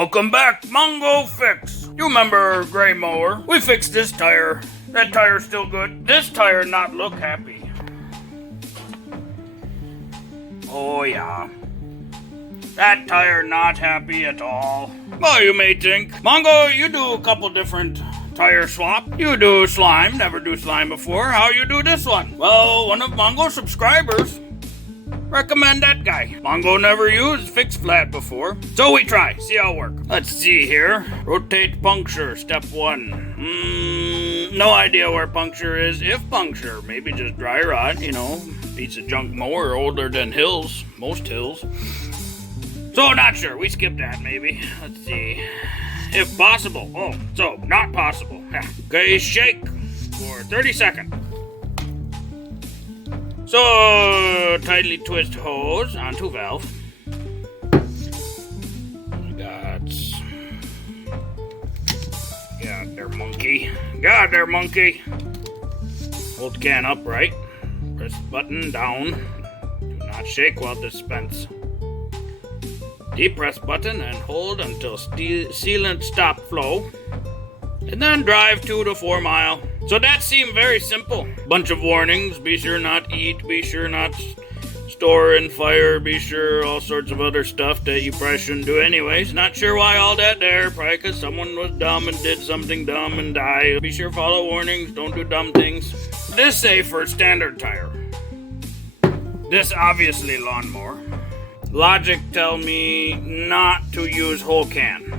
Welcome back, Mongo Fix. You remember gray mower? We fixed this tire. That tire's still good. This tire not look happy. Oh yeah. That tire not happy at all. Well, you may think, Mongo, you do a couple different tire swap. You do slime, never do slime before. How you do this one? Well, one of Mongo's subscribers recommend that guy. Mongo never used fix flat before. So we try, see how it works. Let's see here. Rotate puncture, step 1. No idea where puncture is, if puncture. Maybe just dry rot, you know. Piece of junk mower older than hills, most hills. So not sure, we skip that maybe. Let's see. If possible. Oh, so not possible. Okay, shake for 30 seconds. So, tightly twist hose onto valve. God there, monkey. God there, monkey. Hold can upright. Press button down. Do not shake while dispense. Depress button and hold until sealant stop flow. And then drive 2 to 4 miles. So that seemed very simple. Bunch of warnings. Be sure not eat. Be sure not store in fire. Be sure all sorts of other stuff that you probably shouldn't do anyways. Not sure why all that there. Probably because someone was dumb and did something dumb and died. Be sure follow warnings. Don't do dumb things. This say for standard tire. This obviously lawnmower. Logic tell me not to use whole can.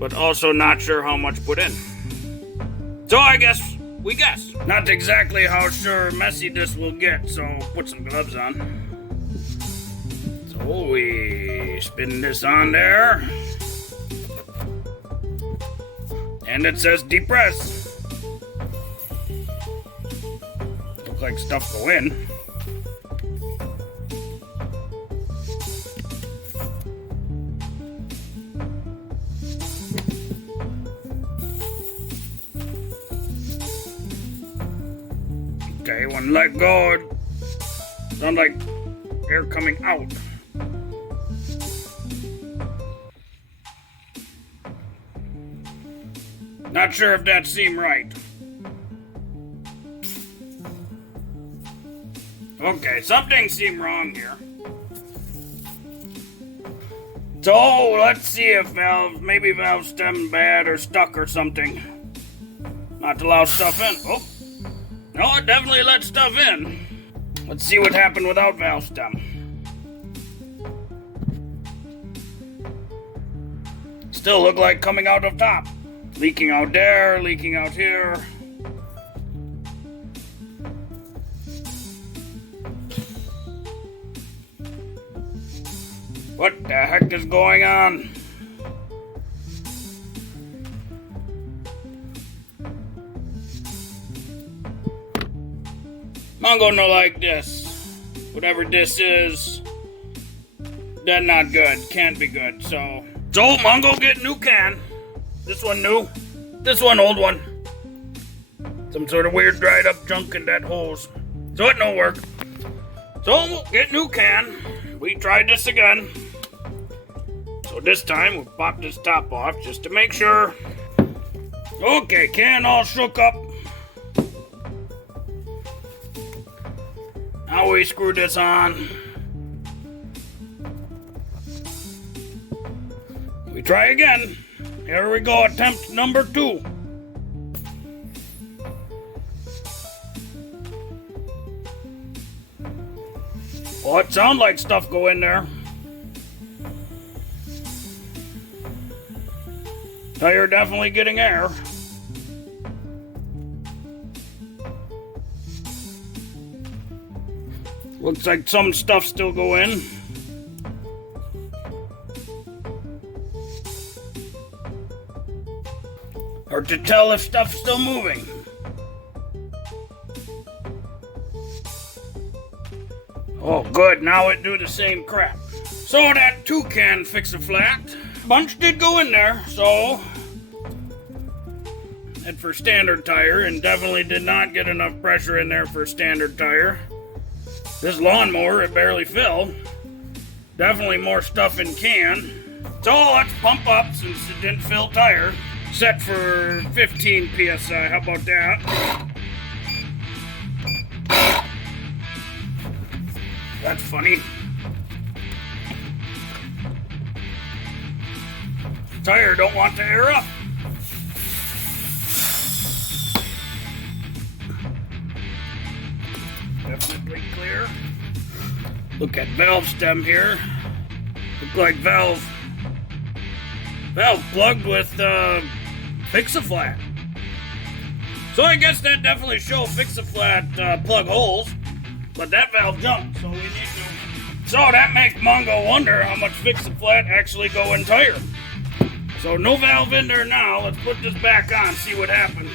But also not sure how much put in. So I guess we guess. Not exactly how sure messy this will get, so put some gloves on. So we spin this on there. And it says depress. Looks like stuff go in. Okay, when let go, it sounds like air coming out. Not sure if that seemed right. Okay, something seemed wrong here. So, let's see if maybe valve stem bad or stuck or something. Not to allow stuff in. Oh. No, it definitely let stuff in. Let's see what happened without valve stem. Still look like coming out of top. Leaking out there, leaking out here. What the heck is going on? Mongo no like this. Whatever this is, that not good. Can't be good. So Mongo get new can. This one new. This one old one. Some sort of weird dried up junk in that hose. So it no work. So get new can. We tried this again. So this time we'll pop this top off just to make sure. Okay, can all shook up. Now we screw this on. We try again. Here we go, attempt number 2. Oh, it sounds like stuff go in there. Tire definitely getting air. Looks like some stuff still go in. Hard to tell if stuff's still moving. Oh good, now it do the same crap. So that 2 can fix a flat. Bunch did go in there, so and for standard tire, and definitely did not get enough pressure in there for standard tire. This lawnmower, it barely filled. Definitely more stuff in can. So let's pump up since it didn't fill tire. Set for 15 PSI, how about that? That's funny. Tire don't want to air up. Definitely clear. Look at valve stem here. Look like valve plugged with fix-a-flat. So I guess that definitely shows fix-a-flat plug holes, but that valve jumped, so we need to. So that makes Mongo wonder how much fix-a-flat actually go in tire. So no valve in there now. Let's put this back on, see what happens.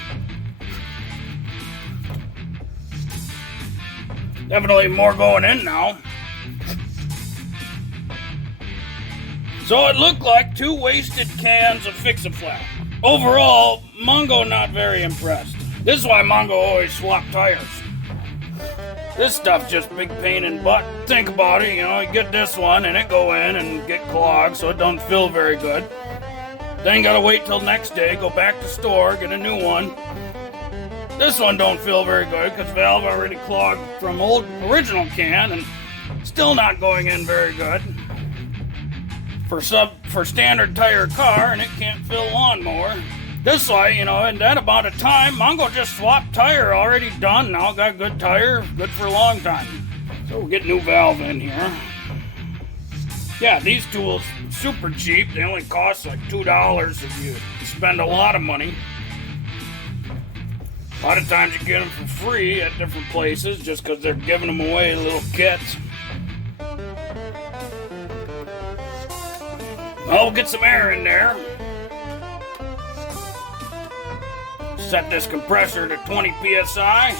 Definitely more going in now. So it looked like 2 wasted cans of fix-a-flat. Overall, Mongo not very impressed. This is why Mongo always swap tires. This stuff just big pain in the butt. Think about it, you get this one and it go in and get clogged, so it don't feel very good. Then gotta wait till next day, go back to store, get a new one. This one don't feel very good because valve already clogged from original can and still not going in very good. For standard tire car, and it can't fill lawnmower. This way, in that amount of time, Mongo just swapped tire, already done. Now got good tire, good for a long time. So we'll get new valve in here. Yeah, these tools super cheap. They only cost like $2 if you spend a lot of money. A lot of times you get them for free at different places just because they're giving them away little kits. Well, we'll get some air in there. Set this compressor to 20 PSI.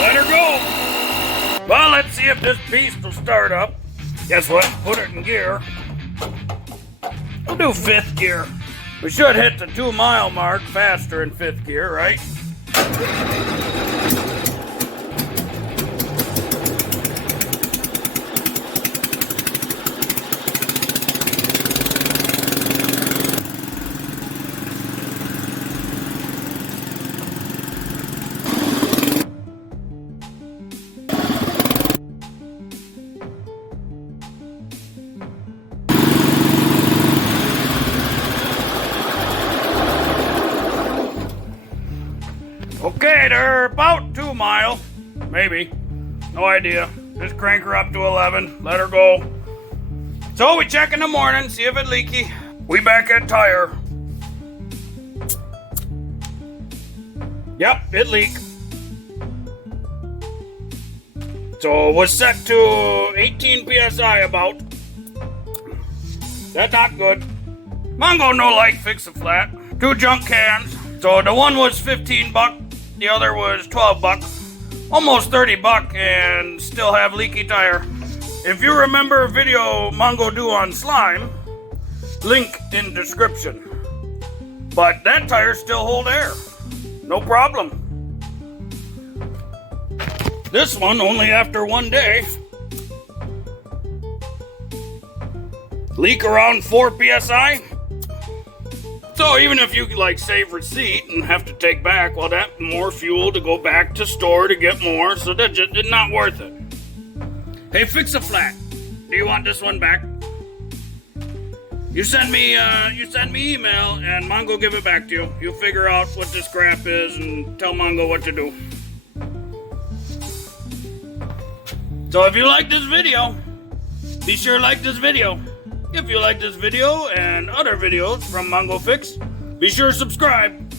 Let her go. Well, let's see if this beast will start up. Guess what? Put it in gear. We'll do 5th gear. We should hit the 2-mile mark faster in 5th gear, right? Okay, they're about 2 mile, maybe, no idea. Just crank her up to 11, let her go. So we check in the morning, see if it's leaky. We back at tire. Yep, it leaked. So it was set to 18 PSI about. That's not good. Mongo no like fix-a-flat. 2 junk cans. So the one was $15. The other was $12, almost $30, and still have leaky tire. If you remember a video Mongo do on slime, link in description. But that tire still hold air, no problem. This one only after 1 day. Leak around 4 PSI. So even if you save receipt and have to take back, well, that more fuel to go back to store to get more, so that's just not worth it. Hey, Fix-a-Flat, do you want this one back? You send me email and Mongo give it back to you. You figure out what this crap is and tell Mongo what to do. So if you like this video, be sure to like this video. If you like this video and other videos from Mongo Fix, be sure to subscribe.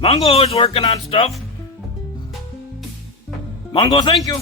Mongo is working on stuff. Mongo, thank you.